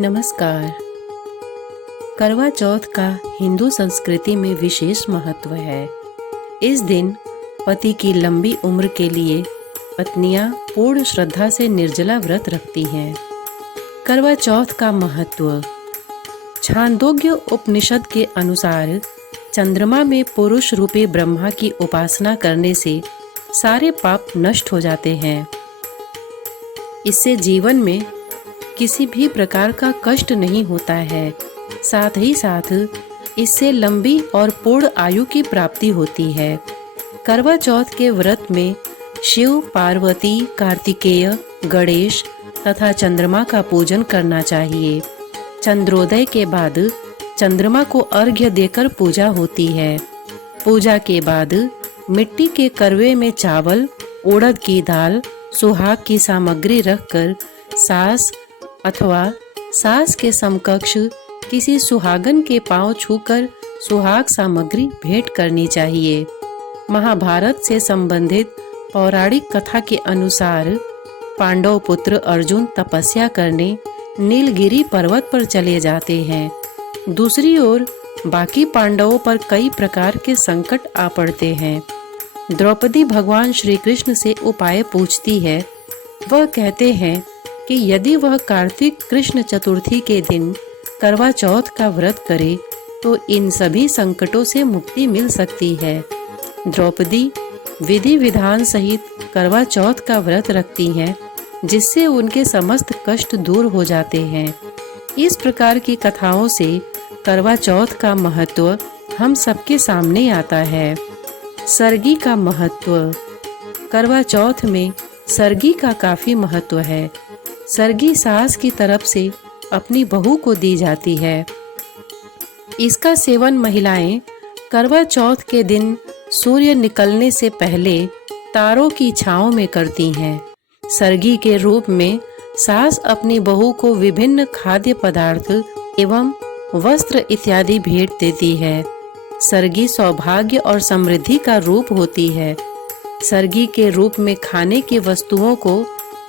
नमस्कार। करवा चौथ का हिंदू संस्कृति में विशेष महत्व है। इस दिन पति की लंबी उम्र के लिए पत्नियां पूर्ण श्रद्धा से निर्जला व्रत रखती हैं। करवा चौथ का महत्व। छांदोग्य उपनिषद के अनुसार चंद्रमा में पुरुष रूपी ब्रह्मा की उपासना करने से सारे पाप नष्ट हो जाते हैं। इससे जीवन में किसी भी प्रकार का कष्ट नहीं होता है। साथ ही साथ इससे लंबी और पूर्ण आयु की प्राप्ति होती है। करवा चौथ के व्रत में शिव, पार्वती, कार्तिकेय, गणेश तथा चंद्रमा का पूजन करना चाहिए। चंद्रोदय के बाद चंद्रमा को अर्घ्य देकर पूजा होती है। पूजा के बाद मिट्टी के करवे में चावल, उड़द की दाल, सुहाग की सामग्री रखकर सास अथवा सास के समकक्ष किसी सुहागन के पांव छूकर सुहाग सामग्री भेंट करनी चाहिए। महाभारत से संबंधित पौराणिक कथा के अनुसार पांडव पुत्र अर्जुन तपस्या करने नीलगिरी पर्वत पर चले जाते हैं। दूसरी ओर बाकी पांडवों पर कई प्रकार के संकट आ पड़ते हैं। द्रौपदी भगवान श्री कृष्ण से उपाय पूछती है। वह कहते हैं कि यदि वह कार्तिक कृष्ण चतुर्थी के दिन करवा चौथ का व्रत करे तो इन सभी संकटों से मुक्ति मिल सकती है। द्रौपदी विधि विधान सहित करवा चौथ का व्रत रखती हैं, जिससे उनके समस्त कष्ट दूर हो जाते हैं। इस प्रकार की कथाओं से करवा चौथ का महत्व हम सबके सामने आता है। सरगी का महत्व। करवा चौथ में सरगी का काफी महत्व है। सरगी सास की तरफ से अपनी बहू को दी जाती है। इसका सेवन महिलाएं करवा चौथ के दिन सूर्य निकलने से पहले तारों की छांव में करती हैं। सरगी के रूप में सास अपनी बहू को विभिन्न खाद्य पदार्थ एवं वस्त्र इत्यादि भेंट देती है। सरगी सौभाग्य और समृद्धि का रूप होती है। सरगी के रूप में खाने की वस्तुओं को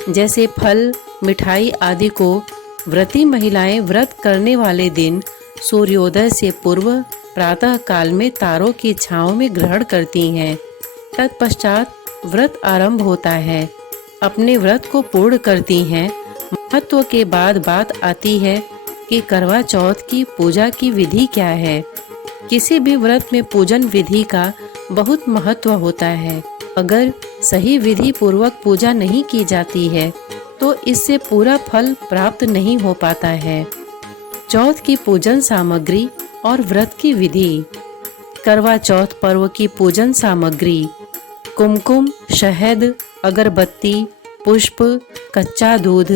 जैसे फल, मिठाई आदि को व्रती महिलाएं व्रत करने वाले दिन सूर्योदय से पूर्व प्रातः काल में तारों की छांव में ग्रहण करती हैं। तत्पश्चात व्रत आरंभ होता है। अपने व्रत को पूर्ण करती हैं। महत्व के बाद बात आती है कि करवा चौथ की पूजा की विधि क्या है। किसी भी व्रत में पूजन विधि का बहुत महत्व होता है। अगर सही विधि पूर्वक पूजा नहीं की जाती है तो इससे पूरा फल प्राप्त नहीं हो पाता है। चौथ की पूजन सामग्री और व्रत की विधि। करवा चौथ पर्व की पूजन सामग्री: कुमकुम, शहद, अगरबत्ती, पुष्प, कच्चा दूध,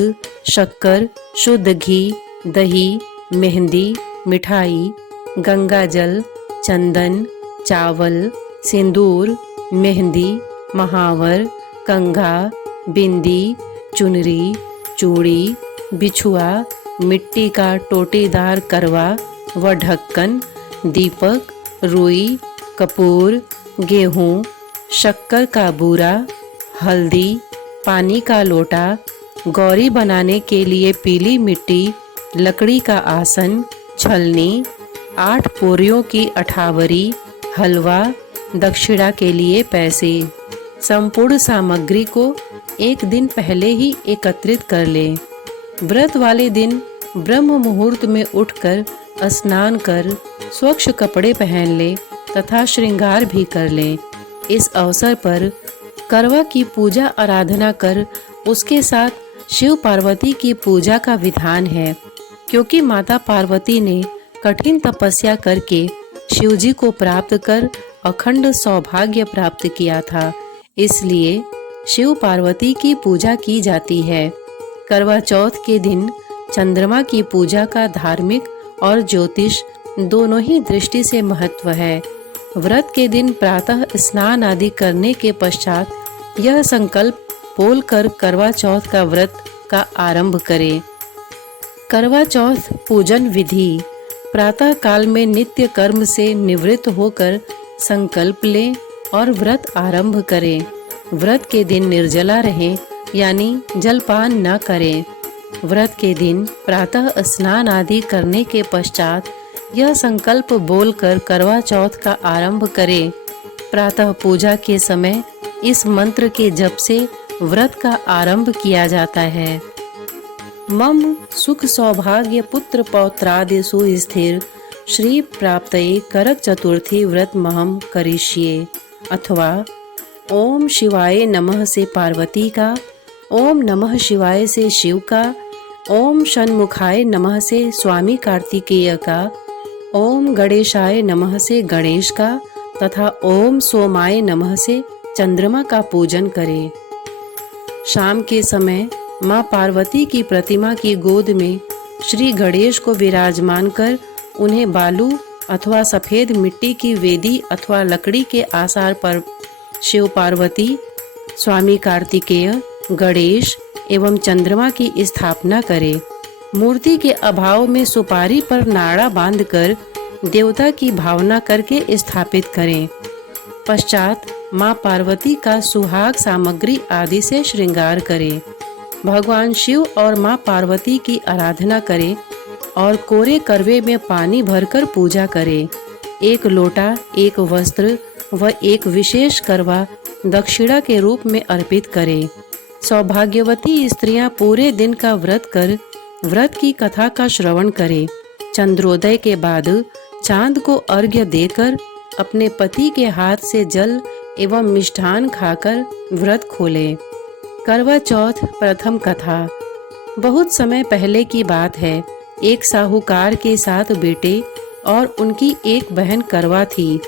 शक्कर, शुद्ध घी, दही, मेहंदी, मिठाई, गंगा जल, चंदन, चावल, सिंदूर, मेहंदी, महावर, कंघा, बिंदी, चुनरी, चूड़ी, बिछुआ, मिट्टी का टोटीदार करवा व ढक्कन, दीपक, रुई, कपूर, गेहूं, शक्कर का बूरा, हल्दी, पानी का लोटा, गौरी बनाने के लिए पीली मिट्टी, लकड़ी का आसन, छलनी, 8 पोरियों की अठावरी, हलवा, दक्षिणा के लिए पैसे। संपूर्ण सामग्री को एक दिन पहले ही एकत्रित कर लें। व्रत वाले दिन ब्रह्म मुहूर्त में उठकर स्नान कर स्वच्छ कपड़े पहन लें तथा श्रृंगार भी कर लें। इस अवसर पर करवा की पूजा आराधना कर उसके साथ शिव पार्वती की पूजा का विधान है, क्योंकि माता पार्वती ने कठिन तपस्या करके शिवजी को प्राप्त कर अखंड सौभाग्य प्राप्त किया था। इसलिए शिव पार्वती की पूजा की जाती है। करवा चौथ के दिन चंद्रमा की पूजा का धार्मिक और ज्योतिष दोनों ही दृष्टि से महत्व है। व्रत के दिन प्रातः स्नान आदि करने के पश्चात यह संकल्प बोलकर करवा चौथ का व्रत का आरंभ करें। करवा चौथ पूजन विधि। प्रातः काल में नित्य कर्म से निवृत्त होकर संकल्प लें और व्रत आरंभ करें। व्रत के दिन निर्जला रहें, यानी जलपान न करें। व्रत के दिन प्रातः स्नान आदि करने के पश्चात यह संकल्प बोलकर करवा चौथ का आरंभ करें। प्रातः पूजा के समय इस मंत्र के जप से व्रत का आरंभ किया जाता है। मम सुख सौभाग्य पुत्र पौत्रादिषु स्थिर श्री प्राप्तये करक चतुर्थी व्रत महम करिष्ये, अथवा ओम शिवाय नमः से पार्वती का, ओम नमः शिवाय से शिव का, ओम षण्मुखाय नमः से स्वामी कार्तिकेय का, ओम गणेशाय नमः से गणेश का तथा ओम सोमाय नमः से चंद्रमा का पूजन करें। शाम के समय माँ पार्वती की प्रतिमा की गोद में श्री गणेश को विराजमान कर उन्हें बालू अथवा सफ़ेद मिट्टी की वेदी अथवा लकड़ी के आसार पर शिव पार्वती, स्वामी कार्तिकेय, गणेश एवं चंद्रमा की स्थापना करें। मूर्ति के अभाव में सुपारी पर नाड़ा बांधकर देवता की भावना करके स्थापित करें। पश्चात माँ पार्वती का सुहाग सामग्री आदि से श्रृंगार करें। भगवान शिव और माँ पार्वती की आराधना करें और कोरे करवे में पानी भरकर पूजा करें। एक लोटा, एक वस्त्र व एक विशेष करवा दक्षिणा के रूप में अर्पित करें। सौभाग्यवती स्त्रियां पूरे दिन का व्रत कर व्रत की कथा का श्रवण करें। चंद्रोदय के बाद चांद को अर्घ्य देकर अपने पति के हाथ से जल एवं मिष्ठान खाकर व्रत खोलें। करवा चौथ प्रथम कथा। बहुत समय पहले की बात है। एक साहूकार के 7 बेटे और उनकी एक बहन करवा थी।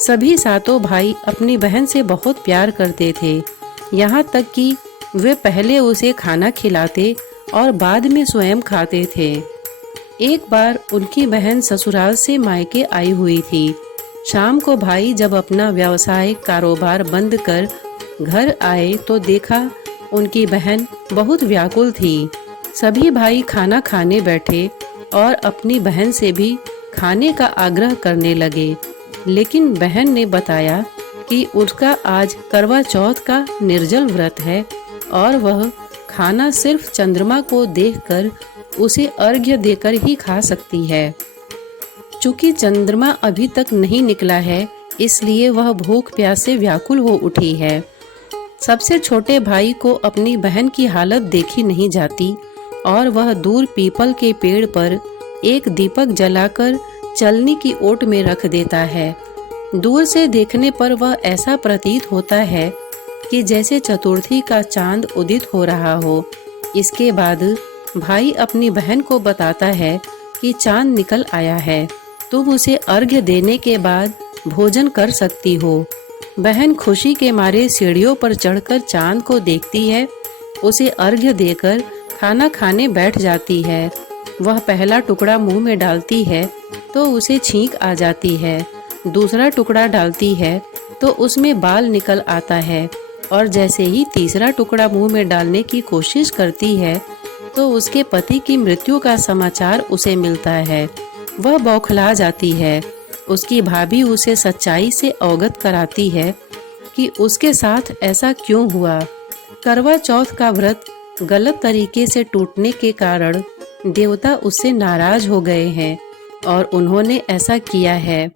सभी सातों भाई अपनी बहन से बहुत प्यार करते थे, यहाँ तक कि वे पहले उसे खाना खिलाते और बाद में स्वयं खाते थे। एक बार उनकी बहन ससुराल से मायके आई हुई थी। शाम को भाई जब अपना व्यवसाय कारोबार बंद कर घर आए तो देखा उनकी बहन बहुत व्याकुल थी। सभी भाई खाना खाने बैठे और अपनी बहन से भी खाने का आग्रह करने लगे, लेकिन बहन ने बताया कि उसका आज करवा चौथ का निर्जल व्रत है और वह खाना सिर्फ चंद्रमा को देखकर उसे अर्घ्य देकर ही खा सकती है। चूंकि चंद्रमा अभी तक नहीं निकला है, इसलिए वह भूख प्यास से व्याकुल हो उठी है। सबसे छोटे भाई को अपनी बहन की हालत देखी नहीं जाती और वह दूर पीपल के पेड़ पर एक दीपक जलाकर चलनी की ओट में रख देता है। दूर से देखने पर वह ऐसा प्रतीत होता है कि जैसे चतुर्थी का चांद उदित हो रहा हो। इसके बाद भाई अपनी बहन को बताता है कि चांद निकल आया है, तुम उसे अर्घ्य देने के बाद भोजन कर सकती हो। बहन खुशी के मारे सीढ़ियों पर चढ़कर चांद को देखती है, उसे अर्घ्य देकर खाना खाने बैठ जाती है। वह पहला टुकड़ा मुंह में डालती है तो उसे छींक आ जाती है, दूसरा टुकड़ा डालती है तो उसमें बाल निकल आता है और जैसे ही तीसरा टुकड़ा मुंह में डालने की कोशिश करती है तो उसके पति की मृत्यु का समाचार उसे मिलता है। वह बौखला जाती है। उसकी भाभी उसे सच्चाई से अवगत कराती है कि उसके साथ ऐसा क्यों हुआ। करवा चौथ का व्रत गलत तरीके से टूटने के कारण देवता उससे नाराज हो गए हैं और उन्होंने ऐसा किया है।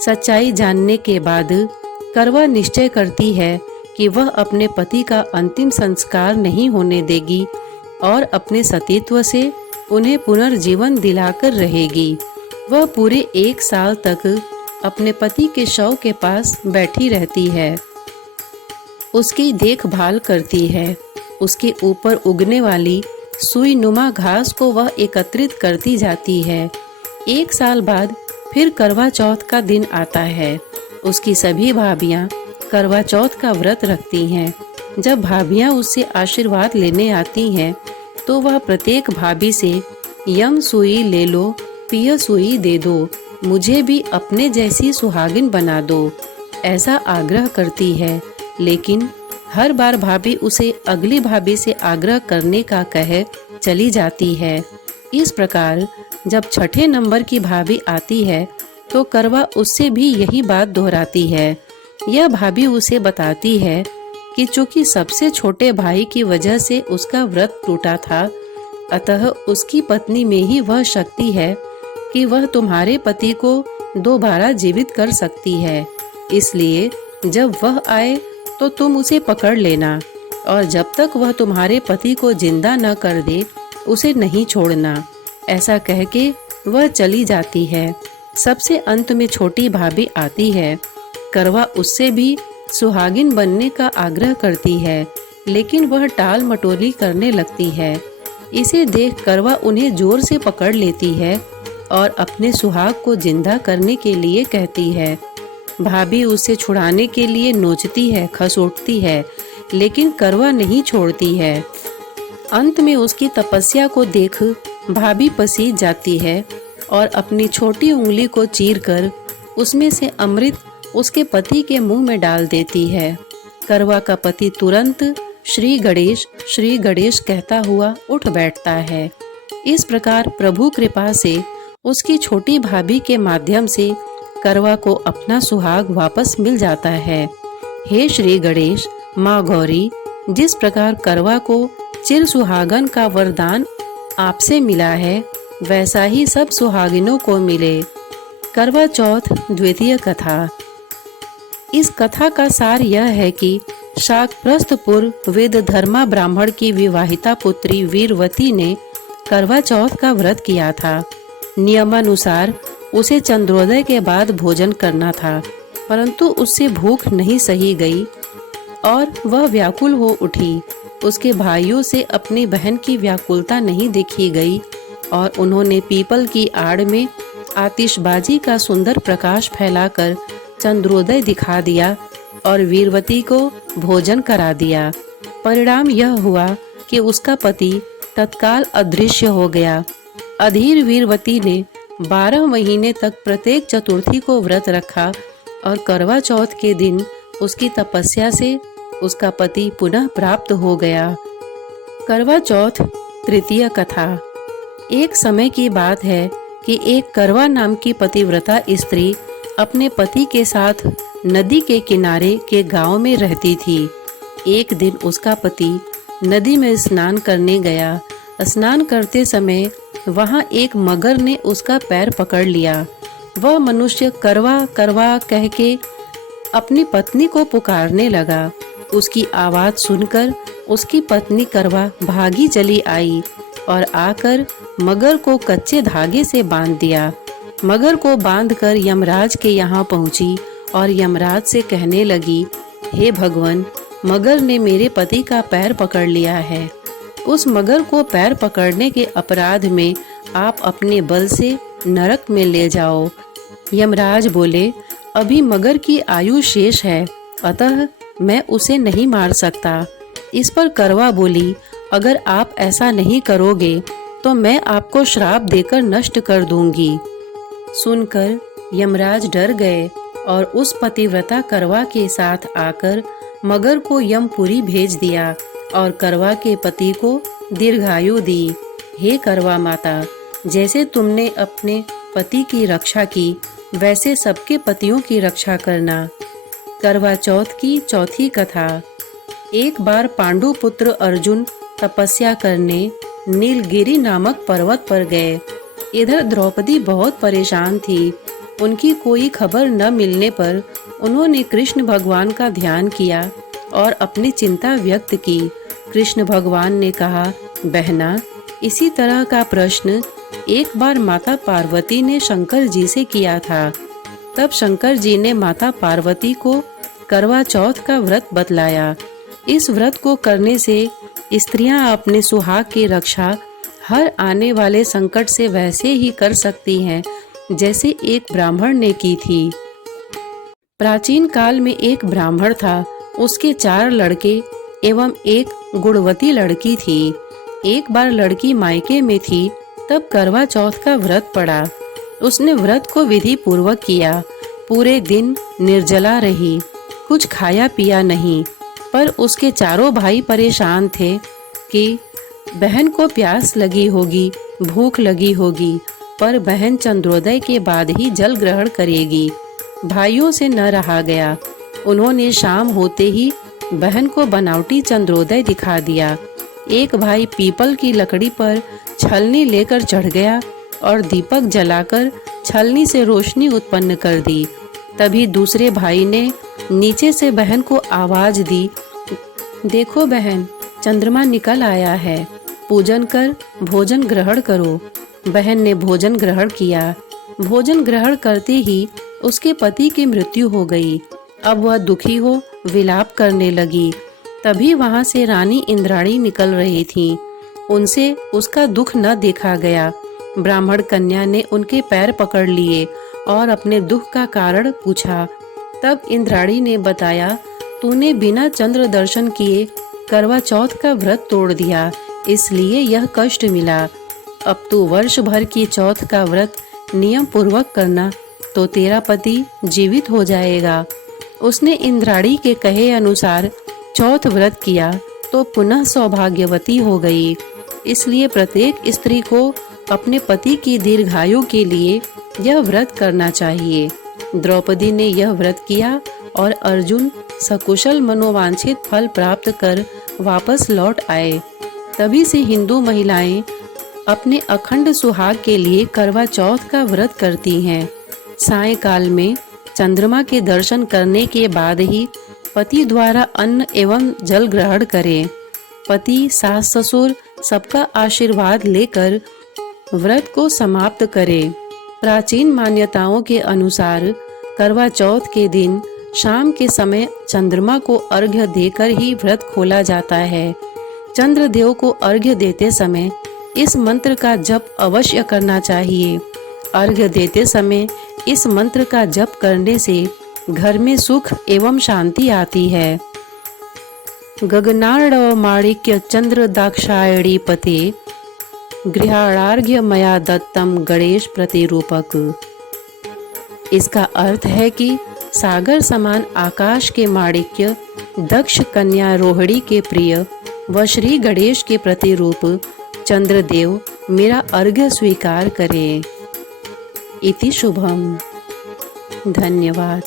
सच्चाई जानने के बाद करवा निश्चय करती है कि वह अपने पति का अंतिम संस्कार नहीं होने देगी और अपने सतीत्व से उन्हें पुनर्जीवन दिलाकर रहेगी। वह पूरे 1 साल तक अपने पति के शव के पास बैठी रहती है, उसकी देखभाल करती है। उसके ऊपर उगने वाली सुई नुमा घास को वह एकत्रित करती जाती है। 1 साल बाद फिर करवा चौथ का दिन आता है। उसकी सभी भाभियाँ करवा चौथ का व्रत रखती हैं। जब भाभियाँ उससे आशीर्वाद लेने आती हैं तो वह प्रत्येक भाभी से यम सुई ले लो, पिय सुई दे दो, मुझे भी अपने जैसी सुहागिन बना दो, ऐसा आग्रह करती है। लेकिन हर बार भाभी उसे अगली भाभी से आग्रह करने का कह चली जाती है। इस प्रकार जब 6ठे नंबर की भाभी आती है तो करवा उससे भी यही बात दोहराती है। यह भाभी उसे बताती है कि चूंकि सबसे छोटे भाई की वजह से उसका व्रत टूटा था, अतः उसकी पत्नी में ही वह शक्ति है कि वह तुम्हारे पति को दोबारा जीवित कर सकती है। इसलिए जब वह आए तो तुम उसे पकड़ लेना और जब तक वह तुम्हारे पति को जिंदा न कर दे उसे नहीं छोड़ना। ऐसा कह के वह चली जाती है। सबसे अंत में छोटी भाभी आती है। करवा उससे भी सुहागिन बनने का आग्रह करती है, लेकिन वह टाल मटोली करने लगती है। इसे देख करवा उन्हें जोर से पकड़ लेती है और अपने सुहाग को जिंदा करने के लिए कहती है। भाभी उसे छुड़ाने के लिए नोचती है, खसोटती है, लेकिन करवा नहीं छोड़ती है। अंत में उसकी तपस्या को देख भाभी पसीज जाती है और अपनी छोटी उंगली को चीरकर उसमें से अमृत उसके पति के मुंह में डाल देती है। करवा का पति तुरंत श्री गणेश कहता हुआ उठ बैठता है। इस प्रकार प्रभु कृपा से उसकी छोटी भाभी के माध्यम से करवा को अपना सुहाग वापस मिल जाता है। हे श्री गणेश, माँ गौरी, जिस प्रकार करवा को चिर सुहागन का वरदान आपसे मिला है, वैसा ही सब सुहागिनों को मिले। करवा चौथ द्वितीय कथा। इस कथा का सार यह है कि शाकप्रस्थपुर वेद धर्मा ब्राह्मण की विवाहिता पुत्री वीरवती ने करवा चौथ का व्रत किया था। नियमानुसार उसे चंद्रोदय के बाद भोजन करना था, परंतु उससे भूख नहीं सही गई और वह व्याकुल हो उठी। उसके भाइयों से अपनी बहन की व्याकुलता नहीं देखी गई और उन्होंने पीपल की आड़ में आतिशबाजी का सुंदर प्रकाश फैलाकर चंद्रोदय दिखा दिया और वीरवती को भोजन करा दिया। परिणाम यह हुआ कि उसका पति तत्काल अदृश्य हो गया। अधीर वीरवती ने 12 महीने तक प्रत्येक चतुर्थी को व्रत रखा और करवा चौथ के दिन उसकी तपस्या से उसका पति पुनः प्राप्त हो गया। करवा चौथ तृतीय कथा। एक समय की बात है कि एक करवा नाम की पतिव्रता स्त्री अपने पति के साथ नदी के किनारे के गांव में रहती थी। एक दिन उसका पति नदी में स्नान करने गया। स्नान करते समय वहां एक मगर ने उसका पैर पकड़ लिया। वह मनुष्य करवा करवा कह के अपनी पत्नी को पुकारने लगा। उसकी आवाज सुनकर उसकी पत्नी करवा भागी चली आई और आकर मगर को कच्चे धागे से बांध दिया। मगर को बांधकर यमराज के यहाँ पहुंची और यमराज से कहने लगी, हे भगवान, मगर ने मेरे पति का पैर पकड़ लिया है। उस मगर को पैर पकड़ने के अपराध में आप अपने बल से नरक में ले जाओ। यमराज बोले, अभी मगर की आयु शेष है, अतः मैं उसे नहीं मार सकता। इस पर करवा बोली, अगर आप ऐसा नहीं करोगे तो मैं आपको श्राप देकर नष्ट कर दूंगी। सुनकर यमराज डर गए और उस पतिव्रता करवा के साथ आकर मगर को यमपुरी भेज दिया और करवा के पति को दीर्घायु दी। हे करवा माता, जैसे तुमने अपने पति की रक्षा की, वैसे सबके पतियों की रक्षा करना। करवा चौथ की चौथी कथा। एक बार पांडु पुत्र अर्जुन तपस्या करने नीलगिरी नामक पर्वत पर गए। इधर द्रौपदी बहुत परेशान थी। उनकी कोई खबर न मिलने पर उन्होंने कृष्ण भगवान का ध्यान किया और अपनी चिंता व्यक्त की। कृष्ण भगवान ने कहा, बहना, इसी तरह का प्रश्न एक बार माता पार्वती ने शंकर जी से किया था। तब शंकर जी ने माता पार्वती को करवा चौथ का व्रत बतलाया। इस व्रत को करने से स्त्रियां अपने सुहाग की रक्षा हर आने वाले संकट से वैसे ही कर सकती हैं जैसे एक ब्राह्मण ने की थी। प्राचीन काल में एक ब्राह्मण था। उसके 4 लड़के एवं एक गुणवती लड़की थी। एक बार लड़की मायके में थी, तब करवा चौथ का व्रत पड़ा। उसने व्रत को विधि पूर्वक किया। पूरे दिन निर्जला रही, कुछ खाया पिया नहीं। पर उसके चारों भाई परेशान थे कि बहन को प्यास लगी होगी, भूख लगी होगी, पर बहन चंद्रोदय के बाद ही जल ग्रहण करेगी। भाइयों से न रहा गया। उन्होंने शाम होते ही बहन को बनावटी चंद्रोदय दिखा दिया। एक भाई पीपल की लकड़ी पर छलनी लेकर चढ़ गया और दीपक जलाकर छलनी से रोशनी उत्पन्न कर दी। तभी दूसरे भाई ने नीचे से बहन को आवाज दी, देखो बहन, चंद्रमा निकल आया है, पूजन कर भोजन ग्रहण करो। बहन ने भोजन ग्रहण किया। भोजन ग्रहण करते ही उसके पति की मृत्यु हो गई। अब वह दुखी हो विलाप करने लगी। तभी वहां से रानी इंद्राणी निकल रही थी। उनसे उसका दुख न देखा गया। ब्राह्मण कन्या ने उनके पैर पकड़ लिए और अपने दुख का कारण पूछा। तब इंद्राणी ने बताया, तूने बिना चंद्र दर्शन किए करवा चौथ का व्रत तोड़ दिया, इसलिए यह कष्ट मिला। अब तू वर्ष भर की चौथ का व्रत नियम पूर्वक करना तो तेरा पति जीवित हो जाएगा। उसने इंद्राणी के कहे अनुसार चौथ व्रत किया तो पुनः सौभाग्यवती हो गई। इसलिए प्रत्येक स्त्री को अपने पति की दीर्घायु के लिए यह व्रत करना चाहिए। द्रौपदी ने यह व्रत किया और अर्जुन सकुशल मनोवांछित फल प्राप्त कर वापस लौट आए। तभी से हिंदू महिलाएं अपने अखंड सुहाग के लिए करवा चौथ का व्रत करती हैं। सायंकाल में चंद्रमा के दर्शन करने के बाद ही पति द्वारा अन्न एवं जल ग्रहण करें। पति, सास, ससुर सबका आशीर्वाद लेकर व्रत को समाप्त करें। प्राचीन मान्यताओं के अनुसार करवा चौथ के दिन शाम के समय चंद्रमा को अर्घ्य देकर ही व्रत खोला जाता है। चंद्रदेव को अर्घ्य देते समय इस मंत्र का जप अवश्य करना चाहिए। अर्घ्य देते समय इस मंत्र का जप करने से घर में सुख एवं शांति आती है। गगनार्णव माणिक्य चंद्र दाक्षायणी पते, गृहाणार्घ्य मया दत्तम गणेश प्रतिरूपक। इसका अर्थ है कि सागर समान आकाश के माणिक्य, दक्ष कन्या रोहिणी के प्रिय व श्री गणेश के प्रतिरूप चंद्रदेव मेरा अर्घ्य स्वीकार करें। इति शुभम। धन्यवाद।